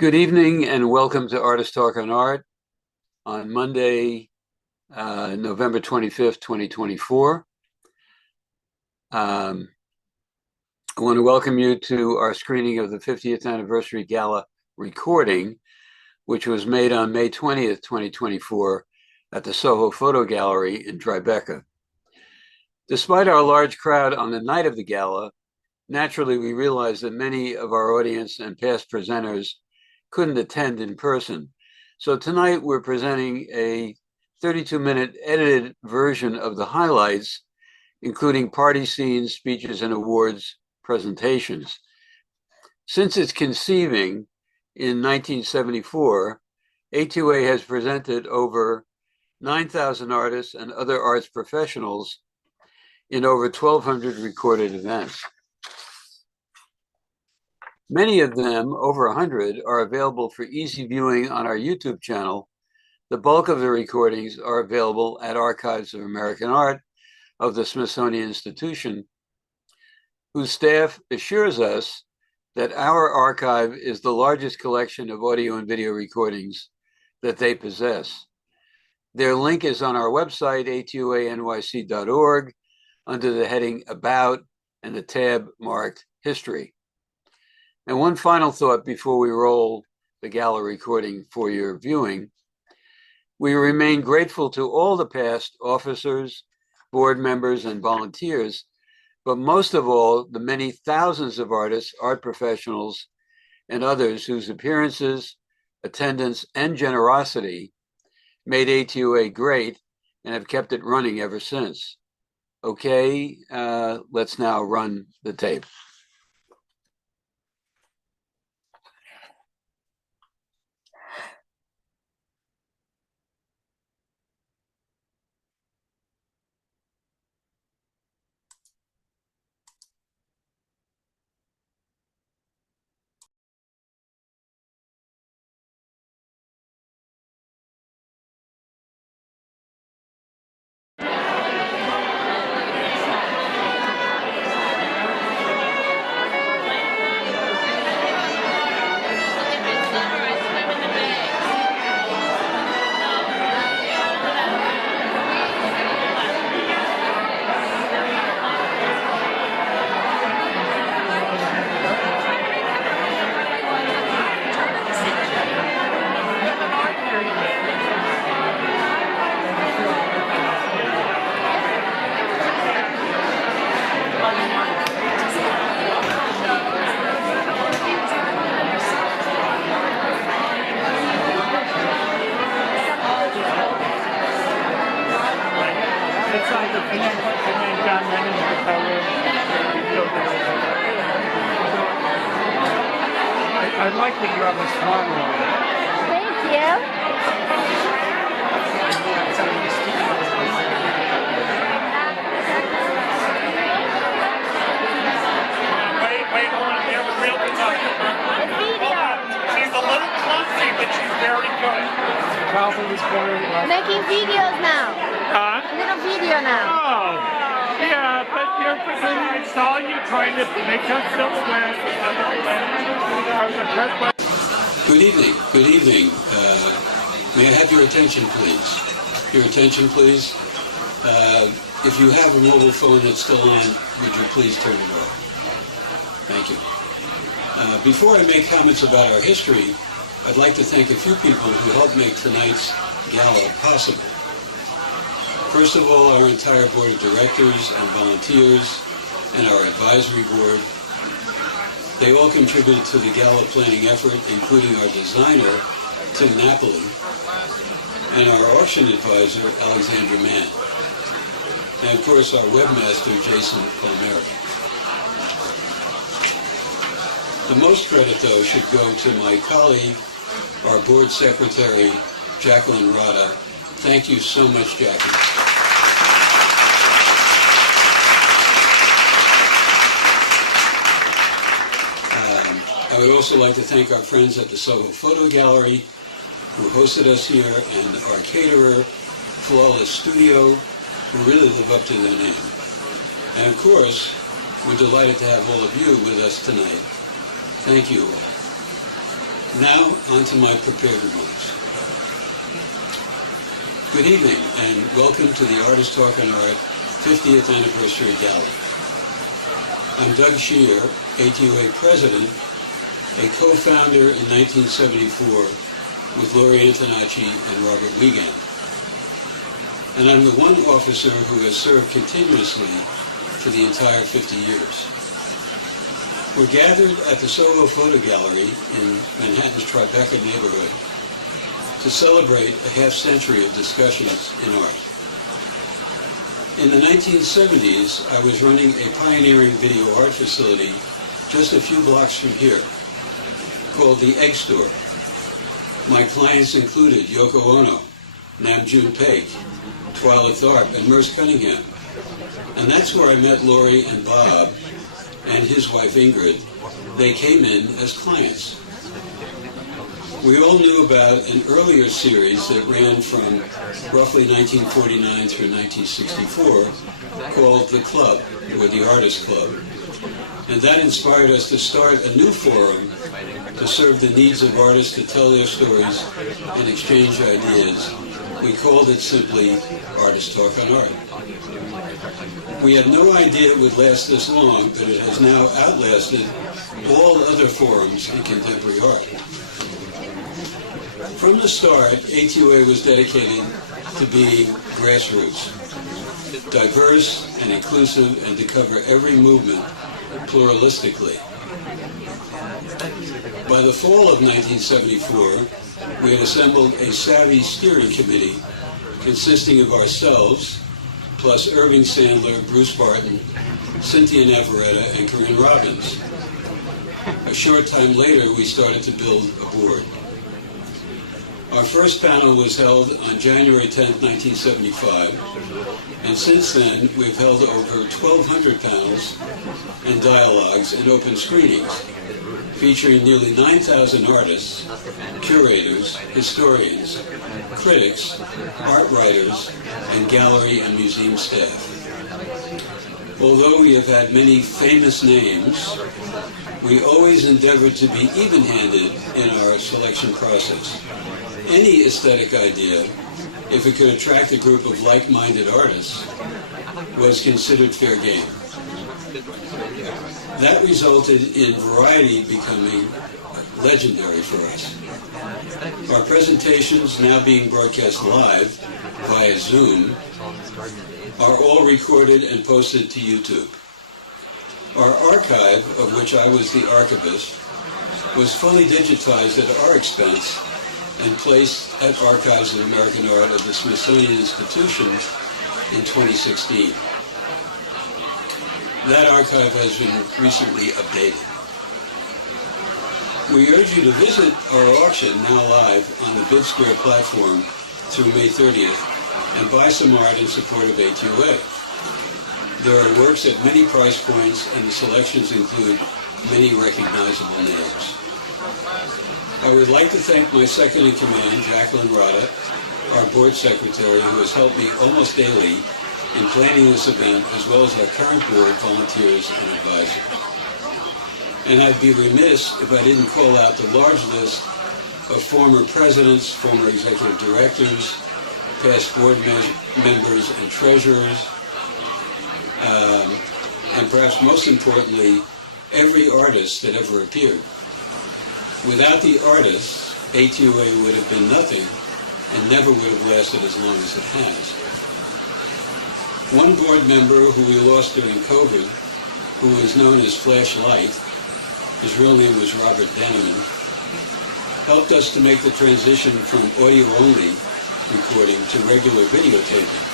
Good evening and welcome to Artist Talk on Art on Monday, November 25th, 2024. I want to welcome you to our screening of the 50th Anniversary Gala recording, which was made on May 20th, 2024 at the Soho Photo Gallery in Tribeca. Despite our large crowd on the night of the gala, naturally we realized that many of our audience and past presenters couldn't attend in person. So tonight we're presenting a 32-minute edited version of the highlights, including party scenes, speeches, and awards presentations. Since its conceiving in 1974, ATOA has presented over 9,000 artists and other arts professionals in over 1,200 recorded events. Many of them, over 100, are available for easy viewing on our YouTube channel. The bulk of the recordings are available at Archives of American Art of the Smithsonian Institution, whose staff assures us that our archive is the largest collection of audio and video recordings that they possess. Their link is on our website, atoanyc.org, under the heading About and the tab marked History. And one final thought before we roll the gala recording for your viewing. We remain grateful to all the past officers, board members, and volunteers, but most of all, the many thousands of artists, art professionals, and others whose appearances, attendance, and generosity made ATOA great and have kept it running ever since. Okay, let's now run the tape. I like that you have a smart one. Thank you. Wait, hold on. There's a real photographer. It's video. She's a little clumsy, but she's very good. Childhood was born. Making videos now. Huh? Little video now. Oh, yeah, but you're I saw you trying to make us feel sweat. Good evening. Good evening. May I have your attention, please? Your attention, please. If you have a mobile phone that's still on, would you please turn it off? Thank you. Before I make comments about our history, I'd like to thank a few people who helped make tonight's gala possible. First of all, our entire board of directors and volunteers and our advisory board. They all contributed to the gala planning effort, including our designer, Tim Napoli, and our auction advisor, Alexandra Mann. And of course, our webmaster, Jason Palmera. The most credit, though, should go to my colleague, our board secretary, Jacqueline Rada. Thank you so much, Jackie. I would also like to thank our friends at the Soho Photo Gallery who hosted us here, and our caterer, Flawless Studio, who really live up to their name. And of course, we're delighted to have all of you with us tonight. Thank you. Now, on to my prepared remarks. Good evening, and welcome to the Artist Talk on Art 50th Anniversary Gala. I'm Doug Shear, ATOA President, a co-founder in 1974 with Laurie Antonacci and Robert Wiegand. And I'm the one officer who has served continuously for the entire 50 years. We're gathered at the Soho Photo Gallery in Manhattan's Tribeca neighborhood to celebrate a half-century of discussions in art. In the 1970s, I was running a pioneering video art facility just a few blocks from here, called the Egg Store. My clients included Yoko Ono, Nam June Paik, Twyla Tharp, and Merce Cunningham. And that's where I met Laurie and Bob and his wife Ingrid. They came in as clients. We all knew about an earlier series that ran from roughly 1949 through 1964 called The Club, or the Artist Club. And that inspired us to start a new forum to serve the needs of artists to tell their stories and exchange ideas. We called it simply Artist Talk on Art. We had no idea it would last this long, but it has now outlasted all other forums in contemporary art. From the start, ATOA was dedicated to being grassroots, diverse and inclusive, and to cover every movement pluralistically. By the fall of 1974, we had assembled a savvy steering committee consisting of ourselves, plus Irving Sandler, Bruce Barton, Cynthia Navarrete, and Corinne Robbins. A short time later, we started to build a board. Our first panel was held on January 10, 1975, and since then, we've held over 1,200 panels and dialogues and open screenings, featuring nearly 9,000 artists, curators, historians, critics, art writers, and gallery and museum staff. Although we have had many famous names, we always endeavored to be even-handed in our selection process. Any aesthetic idea, if it could attract a group of like-minded artists, was considered fair game. That resulted in variety becoming legendary for us. Our presentations, now being broadcast live via Zoom, are all recorded and posted to YouTube. Our archive, of which I was the archivist, was fully digitized at our expense and placed at Archives of American Art of the Smithsonian Institution in 2016. That archive has been recently updated. We urge you to visit our auction, now live, on the BidSquare platform through May 30th and buy some art in support of ATOA. There are works at many price points, and the selections include many recognizable names. I would like to thank my second-in-command, Jacqueline Rada, our board secretary, who has helped me almost daily in planning this event, as well as our current board, volunteers, and advisors. And I'd be remiss if I didn't call out the large list of former presidents, former executive directors, past board members and treasurers, and perhaps most importantly, every artist that ever appeared. Without the artists, ATOA would have been nothing and never would have lasted as long as it has. One board member who we lost during COVID, who was known as Flashlight, his real name was Robert Denneman, helped us to make the transition from audio-only recording to regular videotaping.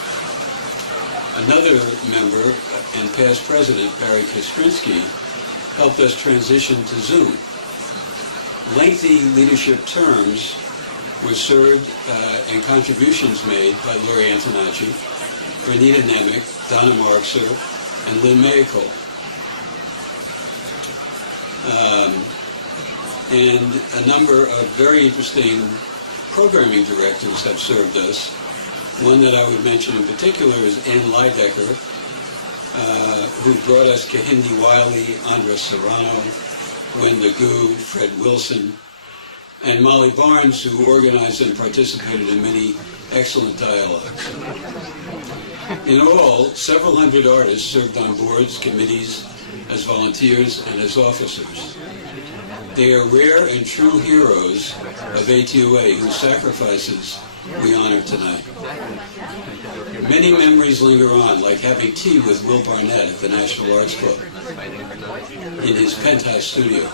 Another member and past president, Barry Kostrinsky, helped us transition to Zoom. Lengthy leadership terms were served and contributions made by Laurie Antonacci, Bernita Nemec, Donna Markser, and Lynn Mayacole. And a number of very interesting programming directors have served us. One that I would mention in particular is Ann Lydecker, who brought us Kehinde Wiley, Andres Serrano, Wenda Gu, Fred Wilson, and Molly Barnes, who organized and participated in many excellent dialogues. In all, several hundred artists served on boards, committees, as volunteers, and as officers. They are rare and true heroes of ATOA whose sacrifices we honor tonight. Many memories linger on, like having tea with Will Barnett at the National Arts Club in his penthouse studio,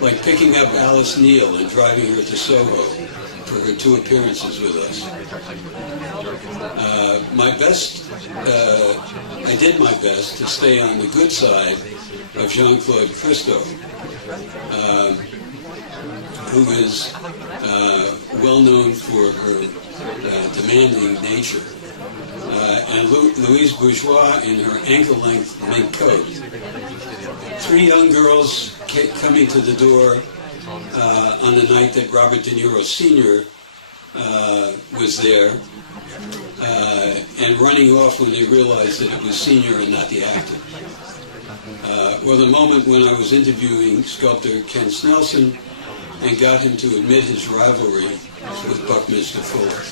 like picking up Alice Neal and driving her to Soho for her 2 appearances with us. I did my best to stay on the good side of Jean-Claude Christo, who is well known for her demanding nature, and Louise Bourgeois in her ankle-length mink coat. 3 young girls coming to the door on the night that Robert De Niro Sr. Was there, and running off when they realized that it was Sr. and not the actor. Or the moment when I was interviewing sculptor Ken Snelson and got him to admit his rivalry with Buckminster Fuller.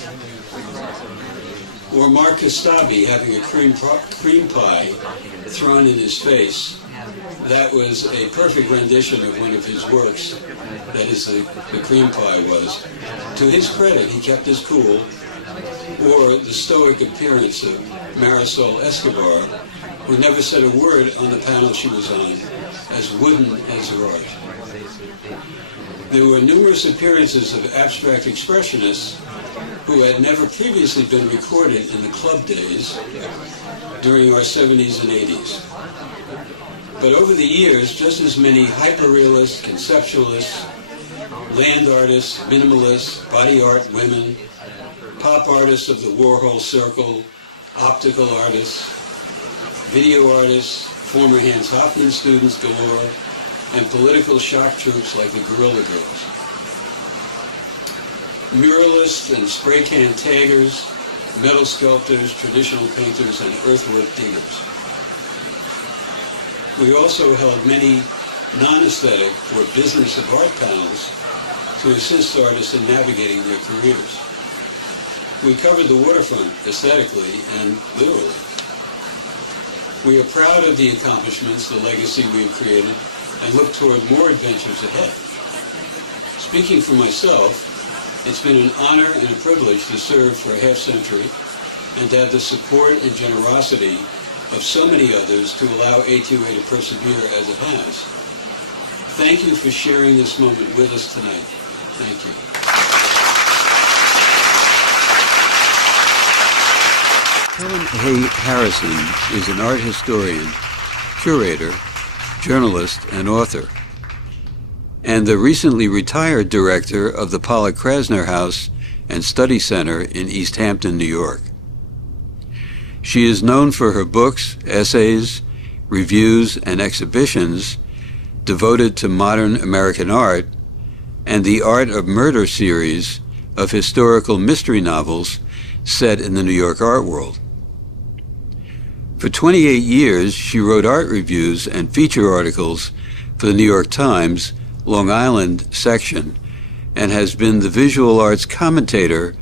Or Mark Kastabi having a cream pie thrown in his face. That was a perfect rendition of one of his works, that is, the cream pie was. To his credit, he kept his cool. Or the stoic appearance of Marisol Escobar, who never said a word on the panel she was on, as wooden as her art. There were numerous appearances of abstract expressionists who had never previously been recorded in the club days during our 70s and 80s. But over the years, just as many hyperrealists, conceptualists, land artists, minimalists, body art women, pop artists of the Warhol Circle, optical artists, video artists, former Hans Hofmann students galore, and political shock troops like the Guerrilla Girls. Muralists and spray can taggers, metal sculptors, traditional painters, and earthwork diggers. We also held many non-aesthetic or business of art panels to assist artists in navigating their careers. We covered the waterfront aesthetically and literally. We are proud of the accomplishments, the legacy we have created, and look toward more adventures ahead. Speaking for myself, it's been an honor and a privilege to serve for a half-century and to have the support and generosity of so many others to allow ATOA to persevere as it has. Thank you for sharing this moment with us tonight. Thank you. Helen Harrison is an art historian, curator, journalist, and author, and the recently retired director of the Pollock-Krasner House and Study Center in East Hampton, New York. She is known for her books, essays, reviews, and exhibitions devoted to modern American art and the Art of Murder series of historical mystery novels set in the New York art world. For 28 years, she wrote art reviews and feature articles for the New York Times Long Island section and has been the visual arts commentator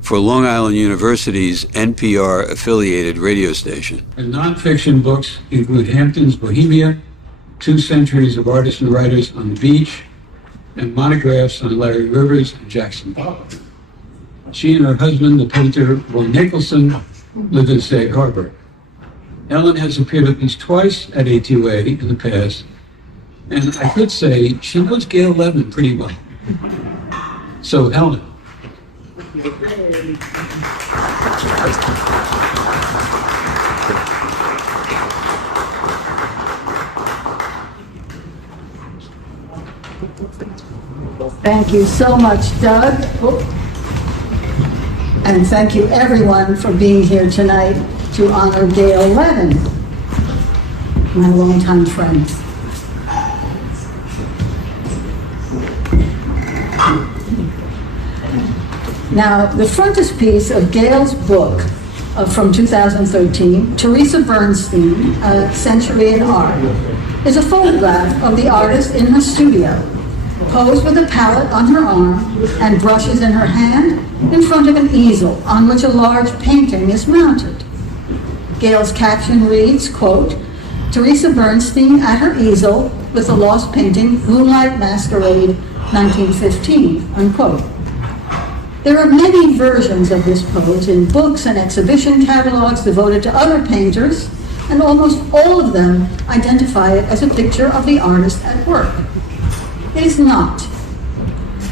for Long Island University's NPR-affiliated radio station. And nonfiction books include Hampton's Bohemia, 2 Centuries of Artists and Writers on the Beach, and monographs on Larry Rivers and Jackson Pollock. She and her husband, the painter Ron Nicholson, live in Sag Harbor. Helen has appeared at least twice at ATOA in the past, and I could say she knows Gail Levin pretty well. So, Helen. Thank you so much, Doug. And thank you everyone for being here tonight to honor Gail Levin, my longtime friend. Now, the frontispiece of Gail's book from 2013, Teresa Bernstein, A Century in Art, is a photograph of the artist in her studio. posed with a palette on her arm and brushes in her hand in front of an easel on which a large painting is mounted. Gail's caption reads, quote, "Teresa Bernstein at her easel with the lost painting Moonlight Masquerade, 1915, unquote." There are many versions of this pose in books and exhibition catalogs devoted to other painters, and almost all of them identify it as a picture of the artist at work. It is not.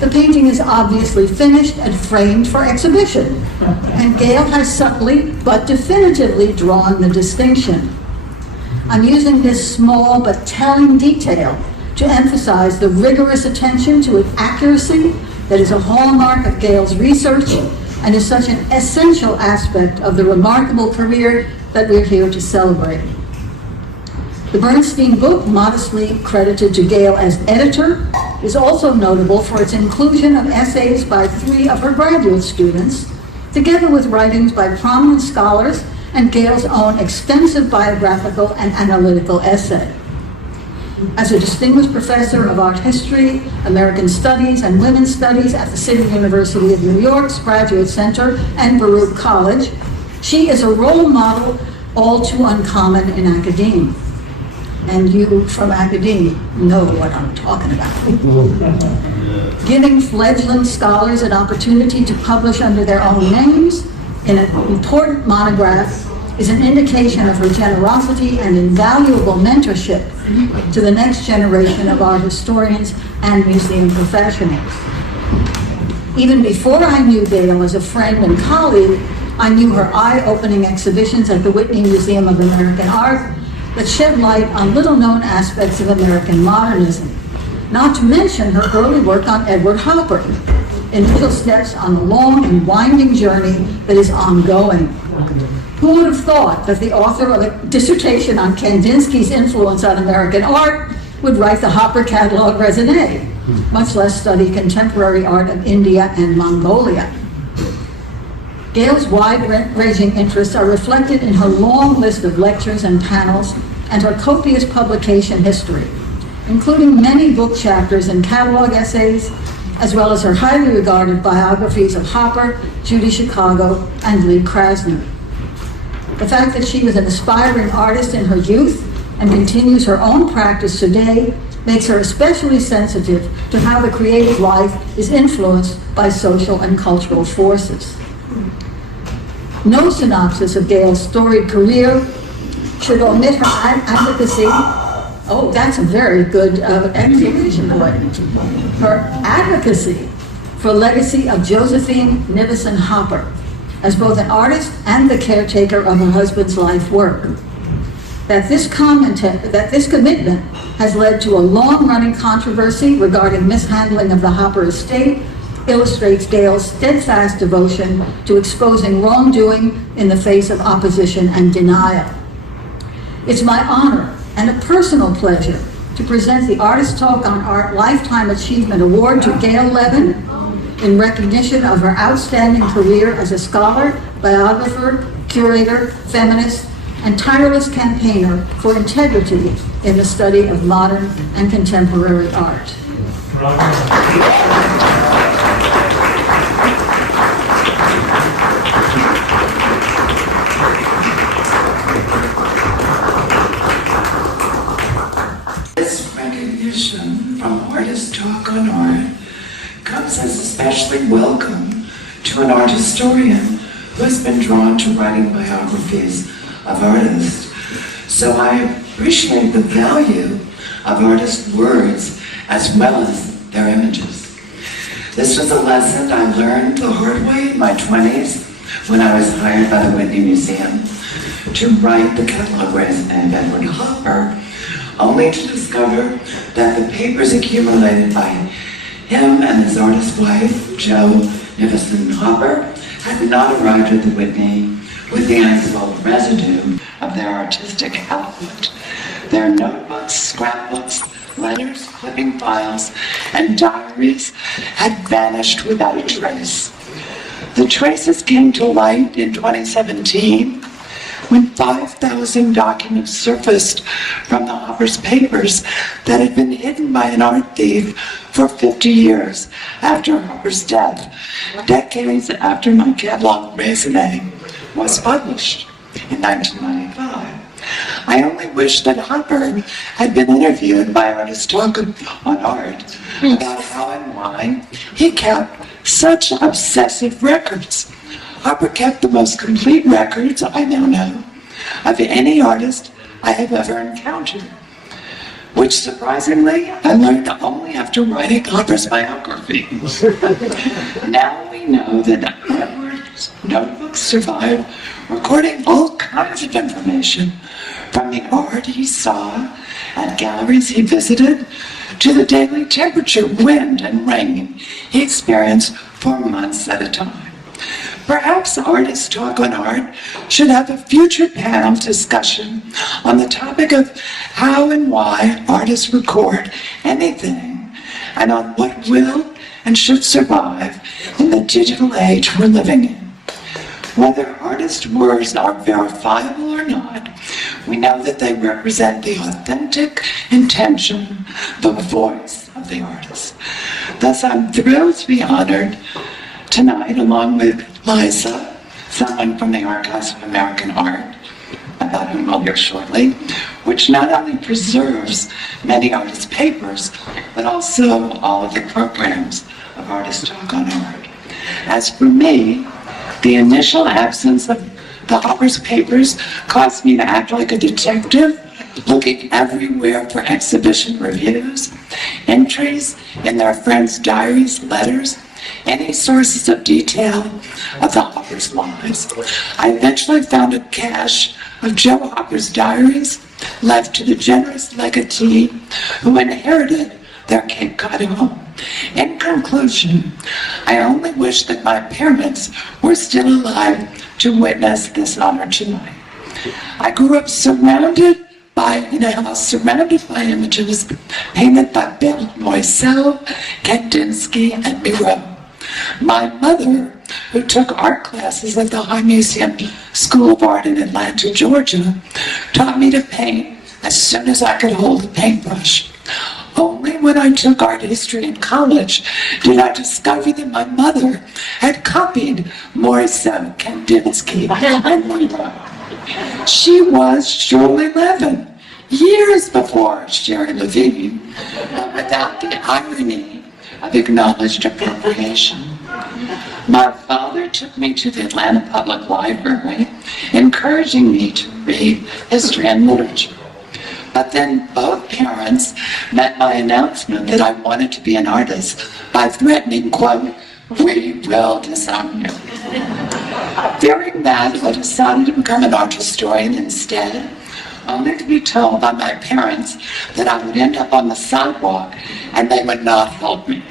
The painting is obviously finished and framed for exhibition, and Gail has subtly but definitively drawn the distinction. I'm using this small but telling detail to emphasize the rigorous attention to accuracy that is a hallmark of Gail's research and is such an essential aspect of the remarkable career that we're here to celebrate. The Bernstein book, modestly credited to Gail as editor, is also notable for its inclusion of essays by 3 of her graduate students, together with writings by prominent scholars and Gail's own extensive biographical and analytical essay. As a distinguished professor of art history, American studies, and women's studies at the City University of New York's Graduate Center and Baruch College, she is a role model all too uncommon in academia. And you from academia know what I'm talking about. Giving fledgling scholars an opportunity to publish under their own names in an important monograph is an indication of her generosity and invaluable mentorship to the next generation of art historians and museum professionals. Even before I knew Gail as a friend and colleague, I knew her eye-opening exhibitions at the Whitney Museum of American Art that shed light on little-known aspects of American modernism, not to mention her early work on Edward Hopper, initial steps on the long and winding journey that is ongoing. Who would have thought that the author of a dissertation on Kandinsky's influence on American art would write the Hopper catalog raisonné, much less study contemporary art of India and Mongolia? Gail's wide-ranging interests are reflected in her long list of lectures and panels and her copious publication history, including many book chapters and catalog essays, as well as her highly regarded biographies of Hopper, Judy Chicago, and Lee Krasner. The fact that she was an aspiring artist in her youth and continues her own practice today makes her especially sensitive to how the creative life is influenced by social and cultural forces. No synopsis of Gail's storied career should omit her advocacy. Oh, that's a very good exclamation point. Her advocacy for legacy of Josephine Nivison Hopper as both an artist and the caretaker of her husband's life work. That this commitment has led to a long-running controversy regarding mishandling of the Hopper estate illustrates Gail's steadfast devotion to exposing wrongdoing in the face of opposition and denial. It's my honor and a personal pleasure to present the Artist Talk on Art Lifetime Achievement Award to Gail Levin in recognition of her outstanding career as a scholar, biographer, curator, feminist, and tireless campaigner for integrity in the study of modern and contemporary art. This recognition from Artist Talk on Art comes as especially welcome to an art historian who has been drawn to writing biographies of artists. So I appreciate the value of artists' words as well as their images. This was a lesson I learned the hard way in my 20s when I was hired by the Whitney Museum to write the catalog raisonné of Edward Hopper, only to discover that the papers accumulated by him and his artist wife, Jo Nivison Hopper, had not arrived at the Whitney with the unsold residue of their artistic output. Their notebooks, scrapbooks, letters, clipping files, and diaries had vanished without a trace. The traces came to light in 2017 when 5,000 documents surfaced from the Hopper's papers that had been hidden by an art thief for 50 years after Hopper's death, decades after my catalog raisonné was published in 1995. I only wish that Hopper had been interviewed by Artist Talk on Art about how and why he kept such obsessive records. Hopper kept the most complete records I now know of any artist I have ever encountered, which surprisingly I learned only after writing Hopper's biography. Now we know that Edward's notebooks survive, recording all kinds of information, from the art he saw at galleries he visited to the daily temperature, wind, and rain he experienced for months at a time. Perhaps Artist Talk on Art should have a future panel discussion on the topic of how and why artists record anything, and on what will and should survive in the digital age we're living in. Whether artist words are verifiable or not, we know that they represent the authentic intention, the voice of the artist. Thus, I'm thrilled to be honored tonight, along with Liza, someone from the Archives of American Art, about whom I'll hear shortly, which not only preserves many artists' papers, but also all of the programs of Artist Talk on Art. As for me, the initial absence of the Hopper's papers caused me to act like a detective, looking everywhere for exhibition reviews, entries in their friends' diaries, letters, any sources of detail of the Hopper's lives. I eventually found a cache of Joe Hopper's diaries left to the generous legatee who inherited their Cape Cod home. In conclusion, I only wish that my parents were still alive to witness this honor tonight. I grew up in a house surrounded by images painted by Bill Moisel, Kandinsky, and Miro. My mother, who took art classes at the High Museum School of Art in Atlanta, Georgia, taught me to paint as soon as I could hold a paintbrush. Only when I took art history in college did I discover that my mother had copied Moisel, Kandinsky, and Miro. She was Shirley Levin, years before Sherry Levine, but without the irony of acknowledged appropriation. My father took me to the Atlanta Public Library, encouraging me to read history and literature. But then both parents met my announcement that I wanted to be an artist by threatening, quote, "We will disown you." Fearing that, I decided to become an art historian instead, only to be told by my parents that I would end up on the sidewalk and they would not help me.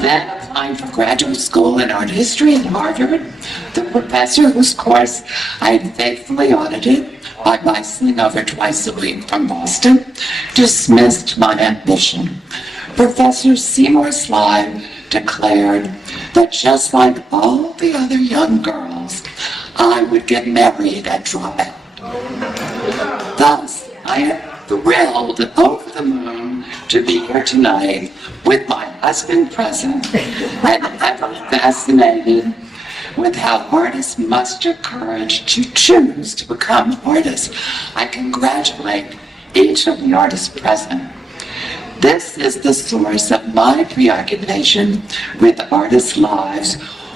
Then, applying for graduate school in art history at Harvard, the professor whose course I had faithfully audited by bicycling over twice a week from Boston, dismissed my ambition. Professor Seymour Sly declared that just like all the other young girls, I would get married and drop out. Thus, I am thrilled, over the moon, to be here tonight with my husband present and ever fascinated with how artists muster courage to choose to become artists. I congratulate each of the artists present. This is the source of my preoccupation with artists' lives,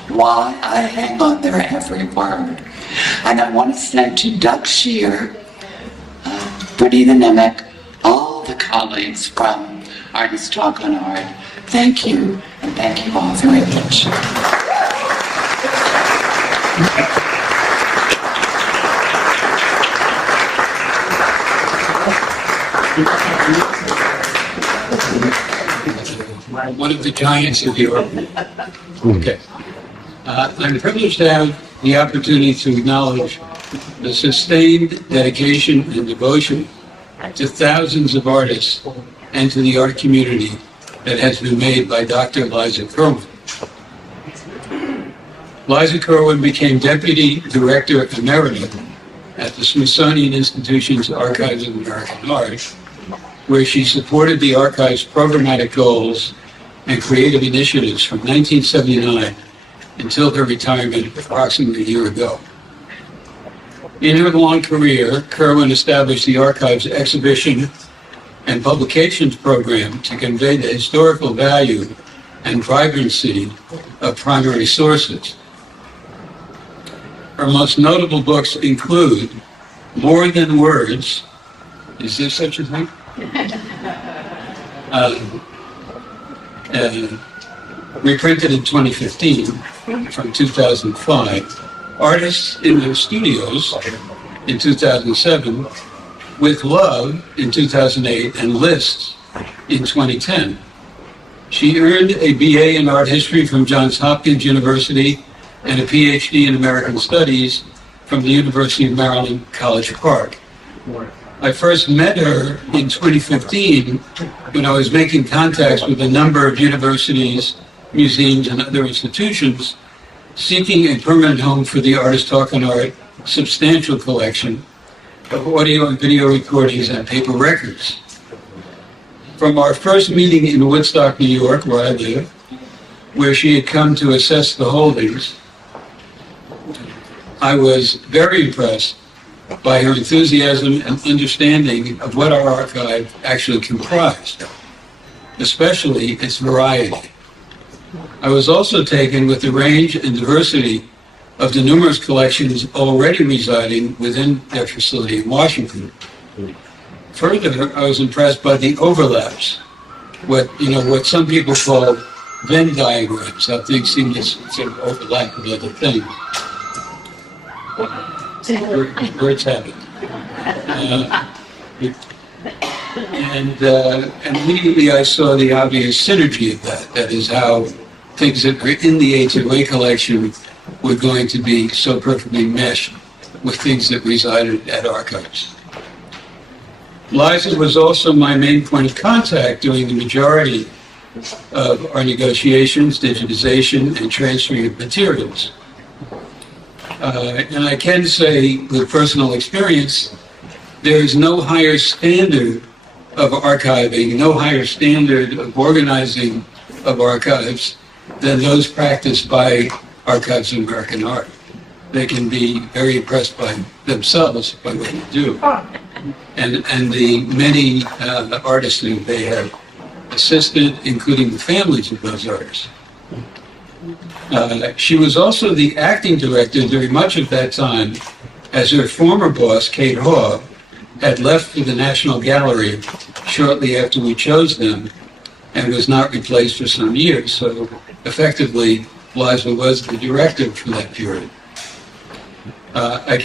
why I hang on their every word. And I want to say to Doug Shear, Brittany the Nimick, all the colleagues from Artist Talk on Art, thank you, and thank you all very much. One of the giants of Europe. Okay. I'm privileged to have the opportunity to acknowledge the sustained dedication and devotion to thousands of artists and to the art community that has been made by Dr. Liza Kirwin. Liza Kirwin became Deputy Director Emerita at the Smithsonian Institution's Archives of American Art, where she supported the archive's programmatic goals and creative initiatives from 1979 until her retirement approximately a year ago. In her long career, Kirwin established the archive's exhibition and publications program to convey the historical value and vibrancy of primary sources. Her most notable books include More Than Words. Is there such a thing? Reprinted in 2015 from 2005. Artists in Their Studios in 2007. With Love in 2008 and Lists in 2010. She earned a BA in art history from Johns Hopkins University and a PhD in American Studies from the University of Maryland, College Park. I first met her in 2015 when I was making contacts with a number of universities, museums, and other institutions seeking a permanent home for the Artist Talk on Art substantial collection of audio and video recordings and paper records. From our first meeting in Woodstock, New York, where I live, where she had come to assess the holdings, I was very impressed by her enthusiasm and understanding of what our archive actually comprised, especially its variety. I was also taken with the range and diversity of the numerous collections already residing within their facility in Washington. Further, I was impressed by the overlaps, what some people call Venn diagrams, how things seem to sort of overlap with other things. Words have it. And immediately I saw the obvious synergy of that. That is how things that were in the ATOA collection were going to be so perfectly meshed with things that resided at archives. Liza was also my main point of contact during the majority of our negotiations, digitization, and transferring of materials. And I can say with personal experience, there is no higher standard of archiving, no higher standard of organizing of archives than those practiced by Archives of American Art. They can be very impressed by themselves by what they do. And the many artists who they have assisted, including the families of those artists. She was also the acting director during much of that time, as her former boss, Kate Haw, had left for the National Gallery shortly after we chose them and was not replaced for some years. So effectively, Liza was the director for that period. I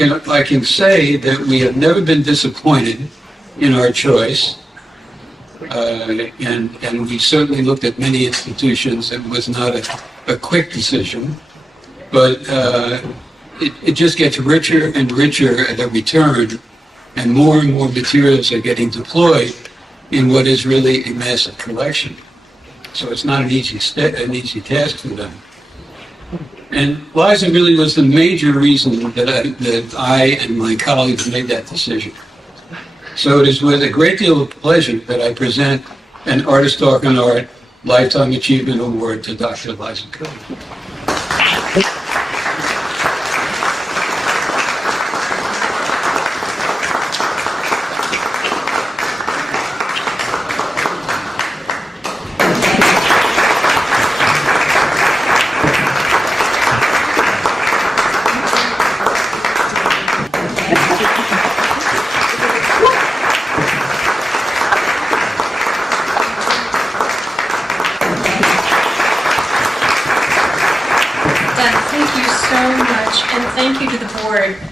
can say that we have never been disappointed in our choice, and we certainly looked at many institutions. It was not a quick decision, but it just gets richer and richer at every turn, and more materials are getting deployed in what is really a massive collection. So it's not an easy task for them. And Liza really was the major reason that I and my colleagues made that decision. So it is with a great deal of pleasure that I present an Artist Talk on Art Lifetime Achievement Award to Dr. Liza Kirwin.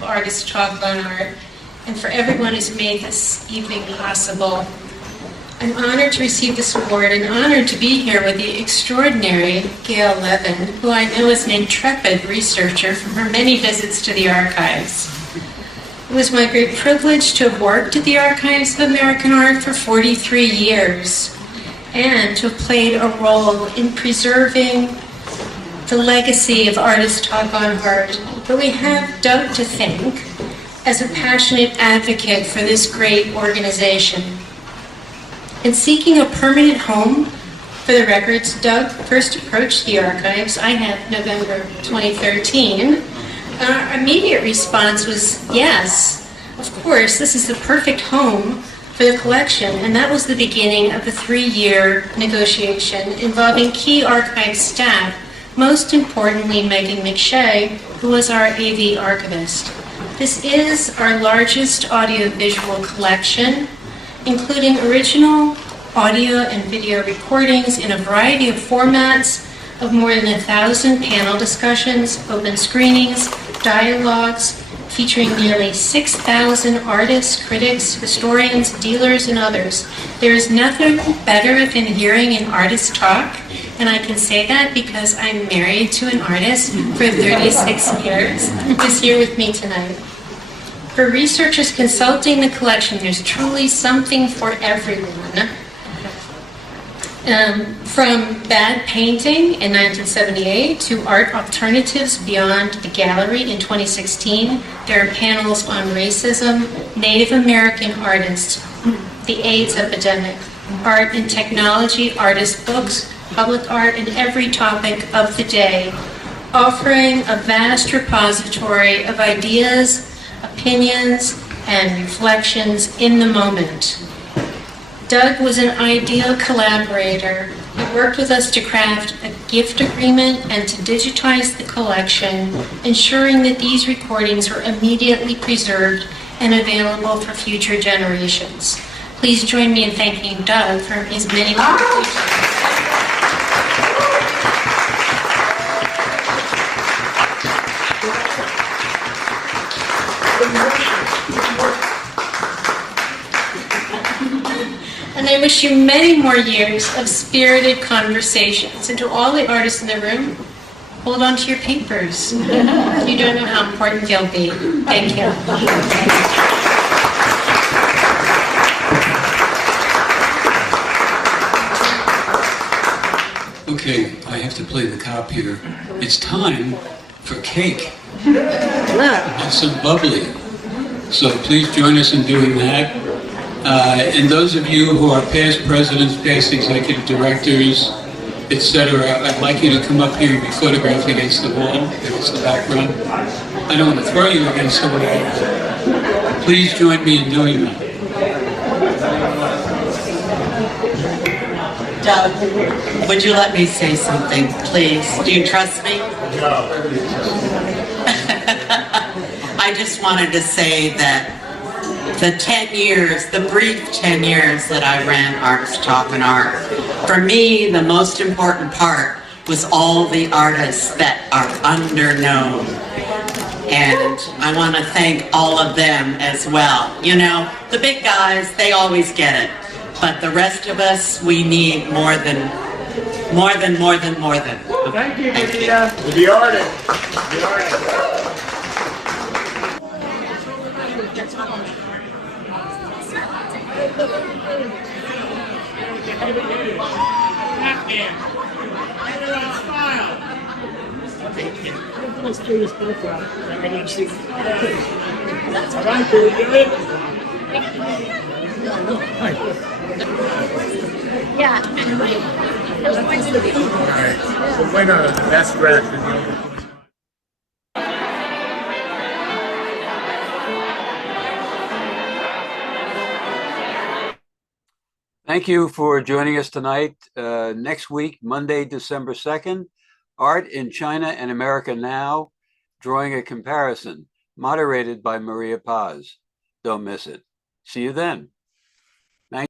Artist Talk on Art, and for everyone who's made this evening possible. I'm honored to receive this award and honored to be here with the extraordinary Gail Levin, who I know is an intrepid researcher from her many visits to the archives. It was my great privilege to have worked at the Archives of American Art for 43 years and to have played a role in preserving the legacy of Artist Talk on Art. But we have Doug to thank as a passionate advocate for this great organization. In seeking a permanent home for the records, Doug first approached the archives. I had November 2013. Our immediate response was, yes, of course, this is the perfect home for the collection, and that was the beginning of the 3-year negotiation involving key archive staff, most importantly Megan McShay, who was our AV archivist. This is our largest audiovisual collection, including original audio and video recordings in a variety of formats of more than 1,000 panel discussions, open screenings, dialogues, featuring nearly 6,000 artists, critics, historians, dealers, and others. There is nothing better than hearing an artist talk, and I can say that because I'm married to an artist for 36 years, who's here with me tonight. For researchers consulting the collection, there's truly something for everyone. From bad painting in 1978 to art alternatives beyond the gallery in 2016, there are panels on racism, Native American artists, the AIDS epidemic, art and technology, artist books, public art, and every topic of the day, offering a vast repository of ideas, opinions, and reflections in the moment. Doug was an ideal collaborator. He worked with us to craft a gift agreement and to digitize the collection, ensuring that these recordings were immediately preserved and available for future generations. Please join me in thanking Doug for his many contributions. And I wish you many more years of spirited conversations. And to all the artists in the room, hold on to your papers. You don't know how important they'll be. Thank you. Okay, I have to play the cop here. It's time for cake and some bubbly. So please join us in doing that. And those of you who are past presidents, past executive directors, etc., I'd like you to come up here and be photographed against the wall, against the background. I don't want to throw you against the wall. Please join me in doing that. Doug, would you let me say something, please? Do you trust me? No. I just wanted to say that the 10 years, the brief 10 years that I ran Arts Talk and Art, for me, the most important part was all the artists that are underknown. And I want to thank all of them as well. You know, the big guys, they always get it. But the rest of us, we need more than. Thank you, Emerita. The artist. The artist. Everyone smile. Thank you. Let's do this profile. I don't see. All right, do we do it? Yeah. All right. The winner of the best dress in the Thank you for joining us tonight. Next week, Monday, December 2nd, Art in China and America Now, Drawing a Comparison, moderated by Maria Paz. Don't miss it. See you then.